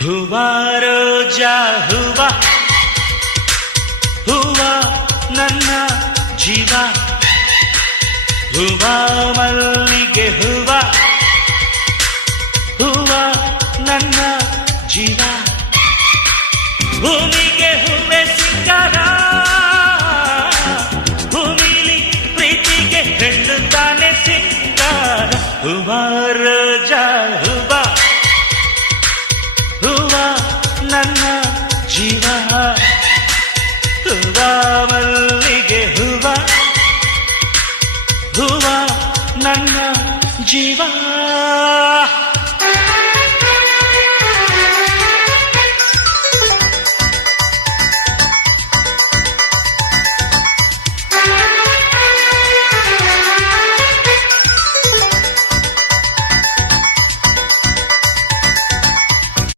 ಹೂವ ರೋಜಾ ಹೂವ ಹೂವ ನನ್ನ ಜೀವ ಹೂವ ಮಲ್ಲಿಗೆ ಹೂವ ಹೂವ ನನ್ನ ಜೀವ ಭೂಮಿಗೆ ಹೂವೆ ಸಿಂಗಾರ ಭೂಮಿಲಿ ಪ್ರೀತಿಗೆ ಹೆಣ್ಣು ತಾನೆ ಸಿಂಗಾರ ಹೂವ ರೋಜಾ ಹೂವ ಹೂವ ನನ್ನ ಜೀವ ಹೂವ ಮಲ್ಲಿಗೆ ಹೂವ ಹೂವ ನನ್ನ ಜೀವ